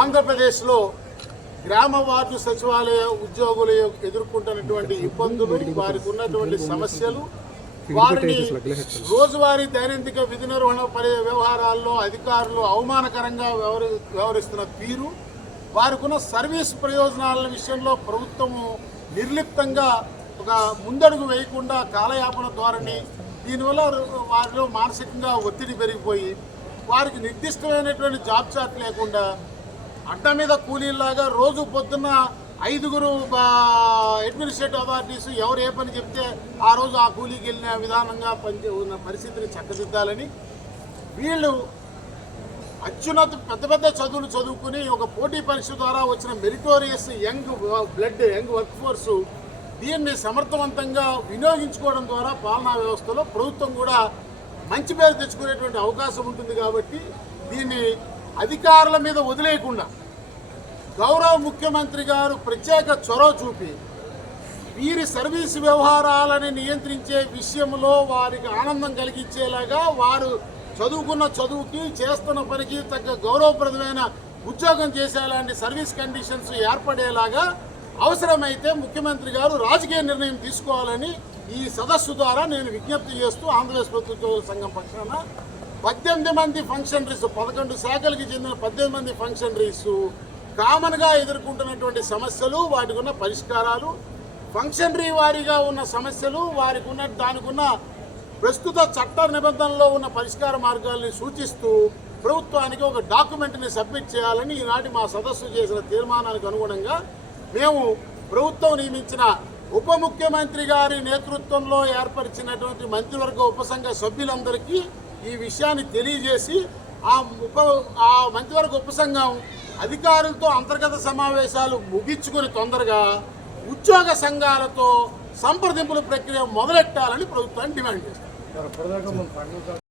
ఆంధ్రప్రదేశ్లో గ్రామ వార్డు సచివాలయ ఉద్యోగులు ఎదుర్కొంటున్నటువంటి ఇబ్బందులు, వారికి ఉన్నటువంటి సమస్యలు, వారిని రోజువారీ దైనందిక విధి నిర్వహణ వ్యవహారాల్లో అధికారులు అవమానకరంగా వ్యవహరిస్తున్న తీరు, వారికి ఉన్న సర్వీస్ ప్రయోజనాల విషయంలో ప్రభుత్వము నిర్లిప్తంగా ఒక ముందడుగు వేయకుండా కాలయాపన ధోరణి, దీనివల్ల వారిలో మానసికంగా ఒత్తిడి పెరిగిపోయి వారికి నిర్దిష్టమైనటువంటి జాబ్ చార్ట్ లేకుండా అడ్డ మీద కూలీలాగా రోజు పొద్దున్న 5గురు అడ్మినిస్ట్రేటివ్ అథారిటీస్ ఎవరు ఏ పని చెప్తే ఆ రోజు ఆ కూలీకి వెళ్ళిన విధానంగా ఉన్న పరిస్థితిని చక్కదిద్దాలని వీళ్ళు అత్యున్నత పెద్ద చదువులు చదువుకుని ఒక పోటీ పరీక్ష ద్వారా వచ్చిన మెరిటోరియస్ యంగ్ వర్క్ ఫోర్సు దీన్ని సమర్థవంతంగా వినియోగించుకోవడం ద్వారా పాలనా వ్యవస్థలో ప్రభుత్వం కూడా మంచి పేరు తెచ్చుకునేటువంటి అవకాశం ఉంటుంది. కాబట్టి దీన్ని అధికారుల మీద వదిలేయకుండా గౌరవ ముఖ్యమంత్రి గారు ప్రత్యేక చొరవ చూపి వీరి సర్వీసు వ్యవహారాలని నియంత్రించే విషయంలో వారికి ఆనందం కలిగించేలాగా, వారు చదువుకున్న చదువుకి చేస్తున్న పనికి తగ్గ గౌరవప్రదమైన ఉద్యోగం చేసేలాంటి సర్వీస్ కండిషన్స్ ఏర్పడేలాగా అవసరమైతే ముఖ్యమంత్రి గారు రాజకీయ నిర్ణయం తీసుకోవాలని ఈ సదస్సు ద్వారా నేను విజ్ఞప్తి చేస్తూ ఆంధ్రప్రదేశ్ ప్రభుత్వ ఉద్యోగుల సంఘం పక్షాన 18 మంది ఫంక్షనరీస్, 11 శాఖలకు చెందిన 18 మంది ఫంక్షనరీస్ కామన్గా ఎదుర్కొంటున్నటువంటి సమస్యలు, వాటికి ఉన్న పరిష్కారాలు, ఫంక్షనరీ వారీగా ఉన్న సమస్యలు, వారికి ఉన్న దానికున్న ప్రస్తుత చట్ట నిబంధనలో ఉన్న పరిష్కార మార్గాల్ని సూచిస్తూ ప్రభుత్వానికి ఒక డాక్యుమెంట్ని సబ్మిట్ చేయాలని ఈనాటి మా సదస్సు చేసిన తీర్మానానికి అనుగుణంగా మేము ప్రభుత్వం నియమించిన ఉప ముఖ్యమంత్రి గారి నేతృత్వంలో ఏర్పరిచినటువంటి మంత్రివర్గ ఉపసంఘ సభ్యులందరికీ ఈ విషయాన్ని తెలియజేసి ఆ మంత్రివర్గ ఉపసంఘం అధికారులతో అంతర్గత సమావేశాలు ముగించుకుని తొందరగా ఉద్యోగ సంఘాలతో సంప్రదింపుల ప్రక్రియ మొదలెట్టాలని ప్రభుత్వాన్ని డిమాండ్ చేస్తారు.